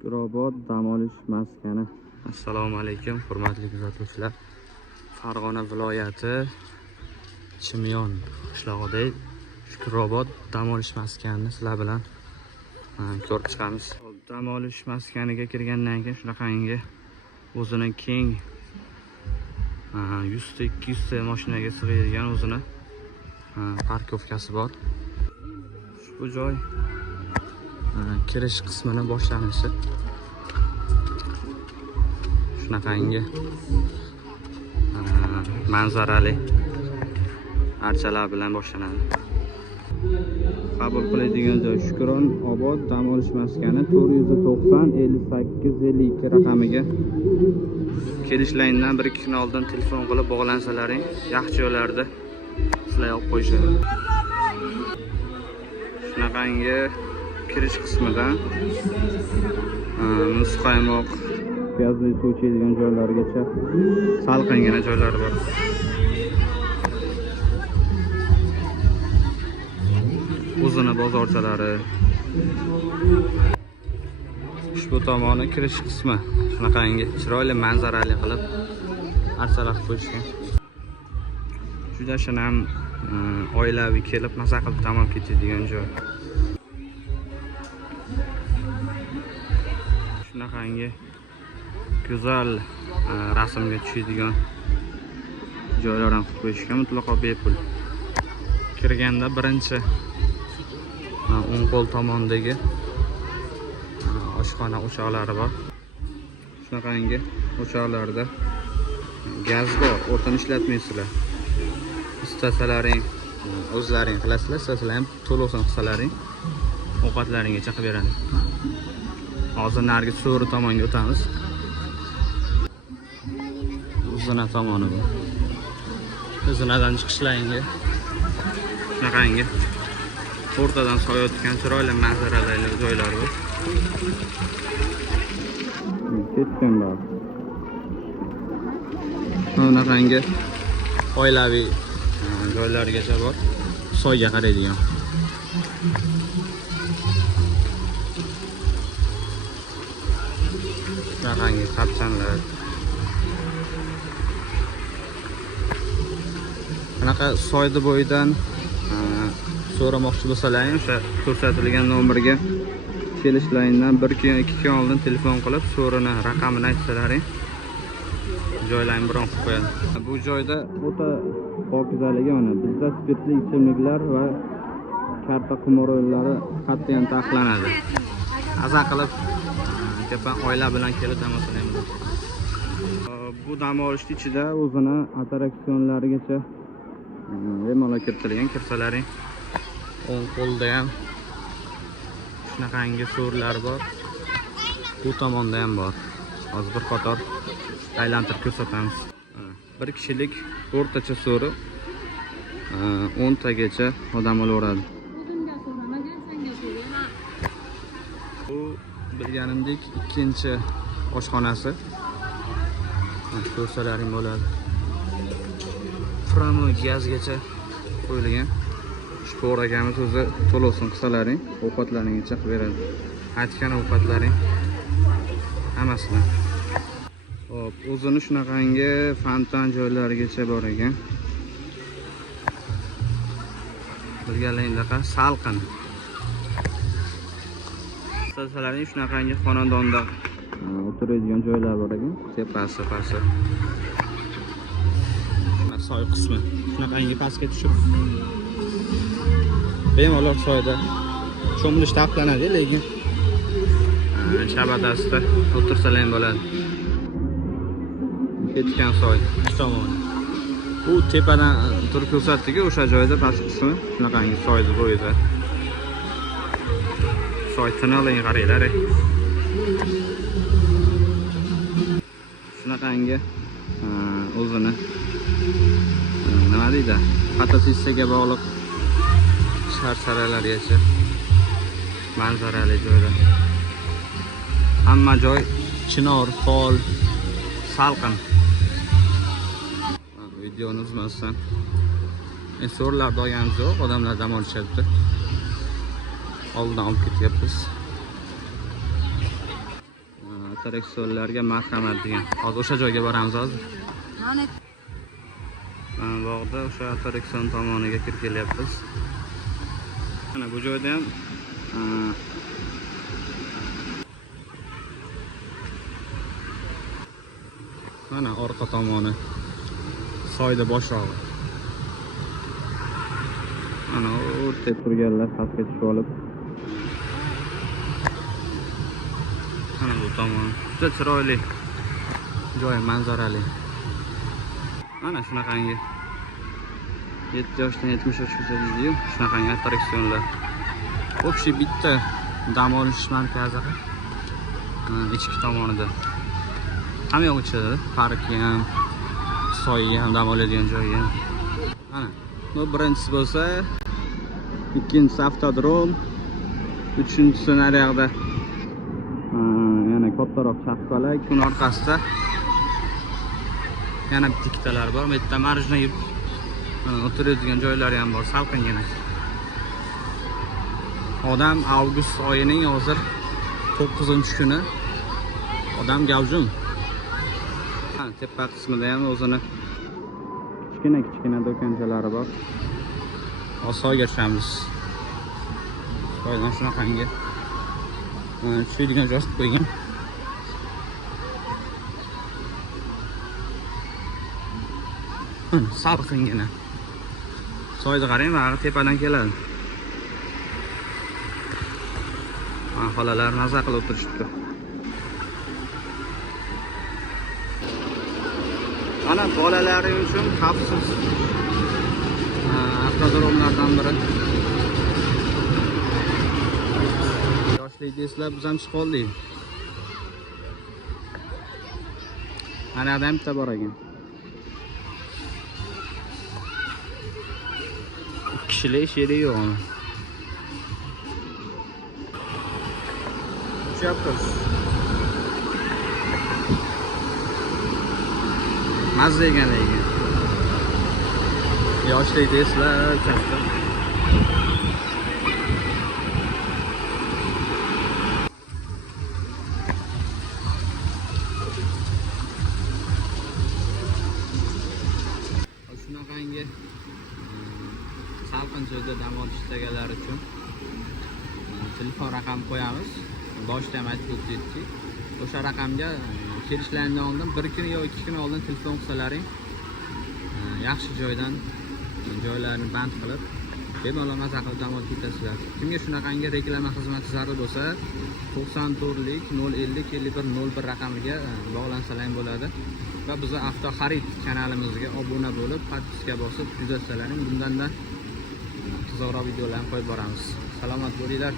Shukurobod dam olish maskani. Assalomu alaykum hurmatli kuzatuvchilar. Farg'ona viloyati Chimyon qishlog'ida Shukurobod dam olish maskanini sizlar bilan ko'rib chiqamiz. Dam olish maskaniga kirgandan keyin shunaqangi o'zini keng 100 ta 200 ta mashinaga sig'adigan o'zini parkovkasi bor. Ushbu joy kirish qismini boshlanishi shunaqangi manzarali archalar bilan boshlanadi. Qabul qiladigan joy Shukurobod dam olish maskani 490 58 52 raqamiga kelish laynidan 1-2 kun oldin telefon qilib bog'lansalaring yaxshi joylarda sizlar olib qo'yishadi. Shunaqangi kirish qismidan muz qaymoq, piyozli suv ichadigan joylargacha salqingina joylar bor. O'zini bozorchalari. Ushbu tomoni kirish qismi shunaqangi chiroyli manzarali qilib archalar qo'yishgan. Juda shinam oilaviy kelib maza qilib tamom ketadigan joy. Shunaqangi go'zal rasmga tushadigan joylar ham qilib qo'yishgan, mutlaqo bepul. Kirganda birinchi o'ng qo'l tomondagi oshxona o'choqlari bor. Shunaqangi o'choqlarda gaz bor, o'tin ishlatmaysizlar. Istasalaring o'zlaring qilasizlar, istasalar ham to'lovsan qilsalaring ovqatlaringga qilib beradi. Hozir narigi so'ri tomonga o'tamiz. Zina tomoni bu. Zinadan chiqishlaringa shunaqangi o'rtadan soyotgan chiroyli manzarali joylar bor. Ketgan bor. Shunaqangi oilaviy joylargacha bor. Soyga qaraydigan. Shunaqangi qapchanlar. Bunaqa soyda bo'yidan so'ramoqchi bo'lsalaring, o'sha ko'rsatilgan nomerga kelish laynidan 1-2 kun oldin telefon qilib, so'rini raqamini aytsalaring, joylarni biron qilib qo'yadi. Bu joyda o'ta pokizaligi mana bizda spirtli ichimliklar va karta qimor o'yinlari qat'iyan taqiqlanadi. Aza qilib tepa oila bilan kelib tomosha qilamiz. Bu dam olish ichida o'zini attraksionlarigacha bemalol kiritilgan, kirsalaring o'ng qo'lda ham shunaqangi so'rlar bor. Bu tomonda ham bor. Hozir bir qator aylantirib ko'rsatamiz. Bir kishilik o'rtacha so'ri 10 tagacha odam olaveradi. Bu bilganimdek ikkinchi oshxonasi. Ko'rsalaring bo'ladi. Framo gazgacha qo'yilgan. Shukur akamiz o'zi to'lovsin qilsalaring, ovqatlaringizga qilib beradi. Aytgan ovqatlaring hammasini. Xo'p, o'zini shunaqangi fontan joylarigacha bor ekan. Bilganlaringizda salqin. Istasalarning shunaqangi xonadonda o'tiradigan joylar bor ekan. Tepasi, pasti. Soy qismi. Shunaqangi pastga tushib bemalol soyda cho'milish taqiqlanadi, lekin shabadasida o'tirsalar ham bo'ladi. Ketgan soy tomoni. Bu tepadan turib ko'rsatdiki, o'sha joyda past qismi shunaqangi soyda bo'yida. Soy tinaling qaranglar. Shunaqangi o'zini nima deydi? Fotosessiyaga bog'liq shar-sharalargacha manzarali joylar. Hamma joy chinor, fol, salqin. Videoni uzmasdan. So'rlarda olganimiz yo'q, odamlar dam olishyapti. Oldindan olib ketyapmiz. attraksionlarga marhamat degan. Hozir o'sha joyga boramiz hozir. Mana bog'da o'sha attraksion tomoniga kirib kelyapmiz. Mana bu joyda ham mana orqa tomoni soyda boshrog'i. Mana o'rtada turganlar xatga tushib olib. Mana bu tomon juda chiroyli joy, manzarali. Mana shunaqangi 7 yoshdan 70 yoshgacha deydi-yu, shunaqangi attraksionlar. Общий bitta dam olish markazi ichki tomonida. Hamma yoq ichida, parki ham, soyi ham, dam oladigan joyi ham. Mana bu birinchisi bo'lsa, ikkinchisi avtodrom, uchinchisi naryoqda yana kattaroq chapqalak, uning orqasida yana bittalar bor. Bu yerda marjna yeb o'tiradigan joylari ham bor, salqingina. Odam avgust oyining hozir 9-kuni odam gavjum. Tepa qismida ham o'zini kichkina do'konchalari bor. Osoyga tushamiz. Qo'ygan shunaqangi tushadigan joy qo'ygan. Salqingina. Soyda qarang, mana tepadan keladi. Xolalar maza qilib o'tirishibdi. Mana bolalari uchun xavfsiz avtodromlardan biri. Yoshlik deslab biz ham chiqib qoldik. Mana ham bitta bor ekan. Kishilar sheri yo'q. Yapıyoruz. Mazza ekanligi. Yoshlik deysizlar, katta. Shunaqangi salqin joyda dam olish istaganlar uchun telefon raqam qo'yamiz. Boshda ham aytib o'tdik. O'sha raqamga kelishlaridan oldin 1 kun yo 2 kun oldin telefon qilsalaring, yaxshi joydan joylarni band qilib, bemalol maza qilib dam olib ketasizlar. Kimga shunaqangi reklama xizmati zarur bo'lsa, 94lik 050 5101 raqamiga bog'lansalaring bo'ladi va bizning avto xarid kanalimizga obuna bo'lib, podpiska bosib kuzatsalaring, bundan-da qiziqroq videolarni qo'yib boramiz. Salomat bo'linglar.